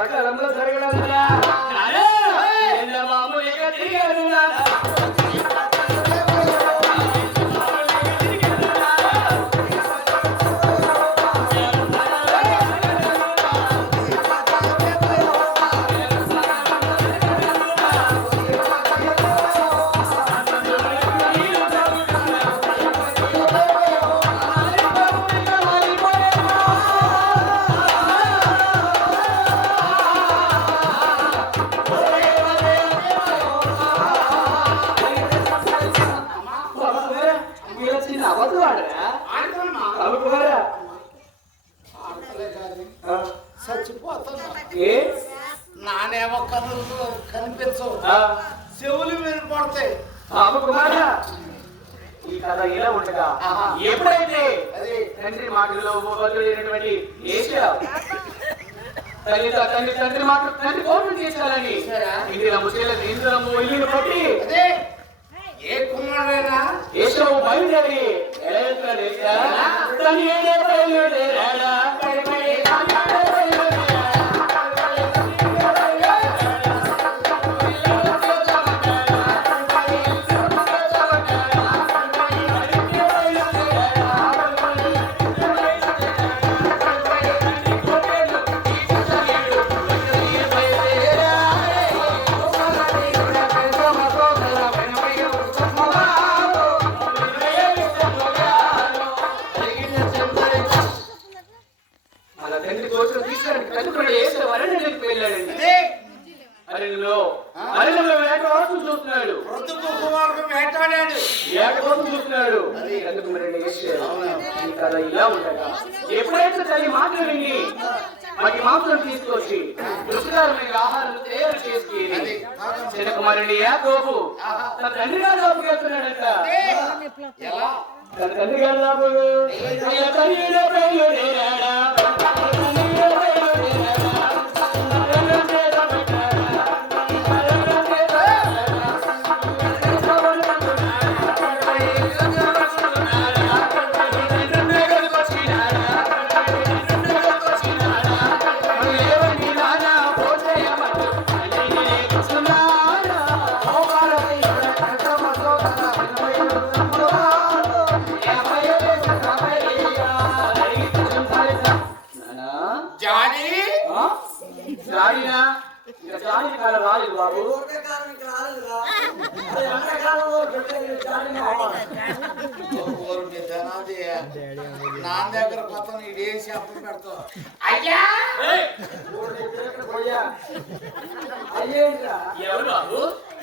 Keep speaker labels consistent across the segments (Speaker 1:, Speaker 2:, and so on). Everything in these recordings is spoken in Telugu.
Speaker 1: సకలంలో జరగడం
Speaker 2: నానేమో కనులు కనిపించవు చెవులు
Speaker 1: బాబు కుమారా ఈ కథ ఇలా ఉండగా. ఎప్పుడైతే తండ్రి మాటలో బదులైనటువంటి ఏషియా తల్లి తండ్రి తండ్రి మాట తండ్రి కోపం చేశారని
Speaker 2: చేశారా?
Speaker 1: ఇందిరా ముసలి ఇంద్రము ఇల్లును పట్టి
Speaker 2: ఏ కుమారుడైనా
Speaker 1: ఏషవు బయలుదేరి ఎలా వెళ్తాడు? తను ఏడే అరణ్యంలో అరణ్యంలో వేట చూస్తున్నాడు.
Speaker 2: కుమారుడు వేటాడాడు.
Speaker 1: కోసం చూస్తున్నాడు. అందుకు మరి యేసు ఈ కథ ఇలా ఉండగా ఎప్పుడైతే తల్లి మాటలు విని వాటి మాంసం తీసుకొచ్చి రుచికరమైన ఆహారం తయారు చేసి చిన్న యాకోబు తన తండ్రి గారు
Speaker 2: ఎలా?
Speaker 1: తన తండ్రి గారు లోపలు బాబు.
Speaker 2: నా దగ్గర కొత్త ఇడేసి అప్పుడు పెడతావు అయ్యా
Speaker 1: ఎవరు బాబు?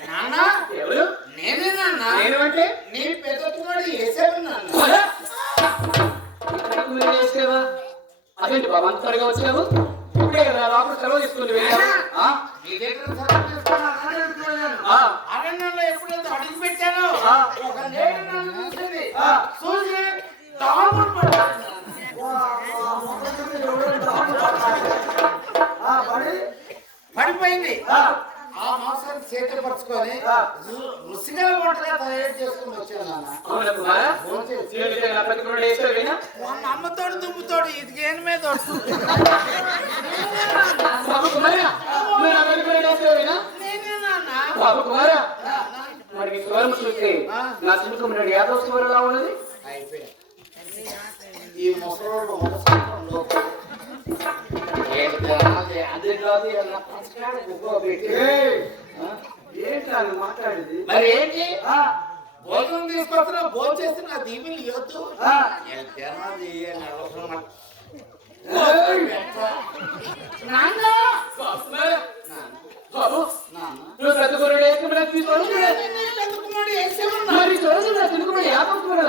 Speaker 2: నాన్న?
Speaker 1: ఎవరు?
Speaker 2: నేనే నాన్న.
Speaker 1: నేను అంటే?
Speaker 2: నీ పెద్ద కుమారుడు వేసాడు నాన్న.
Speaker 1: అదేంటి బాబు అంత త్వరగా వచ్చావు? ఇప్పుడే కదా లోపల సెలవు తీసుకుని వెళ్ళావు ఆ?
Speaker 2: నీ దగ్గర సరుకు తీసుకొని అన్నాడు వెళ్తున్నాను.
Speaker 1: ఆ.
Speaker 2: అరణ్యంలో ఎప్పుడైతే అడుగు పెట్టాను
Speaker 1: ఆ.
Speaker 2: ఒక నేడు చూసింది
Speaker 1: ఆ.
Speaker 2: చూసి పడిపోయింది
Speaker 1: ఆ.
Speaker 2: మాంసాన్ని. రు- రుచిగా వంటగా తయారు చేసుకుని వచ్చాను అమ్మతోడు దుమ్ముతోడు ఇది గేన్ మీద
Speaker 1: నీ స్వరం చూస్తే. నా సింహకుమారుడు యాదవ్ స్వరం ఎలా ఉన్నది?
Speaker 2: ఈ ముసలోడు పెట్టి?
Speaker 1: అని మాట్లాడేది.
Speaker 2: మరి ఏంటి? భోజనం తీసుకొస్తున్నా భోజనం చేసి నా దీవులు ఇవ్వద్దు అవసరం
Speaker 1: నువ్వు ప్రతి కూడా వేసుకుని తీసుకోవాలి
Speaker 2: నేను పెద్ద కుమారుడు వేసేమన్నా?
Speaker 1: మరి నా సింహకుమారుడు యాదవ్ స్వరం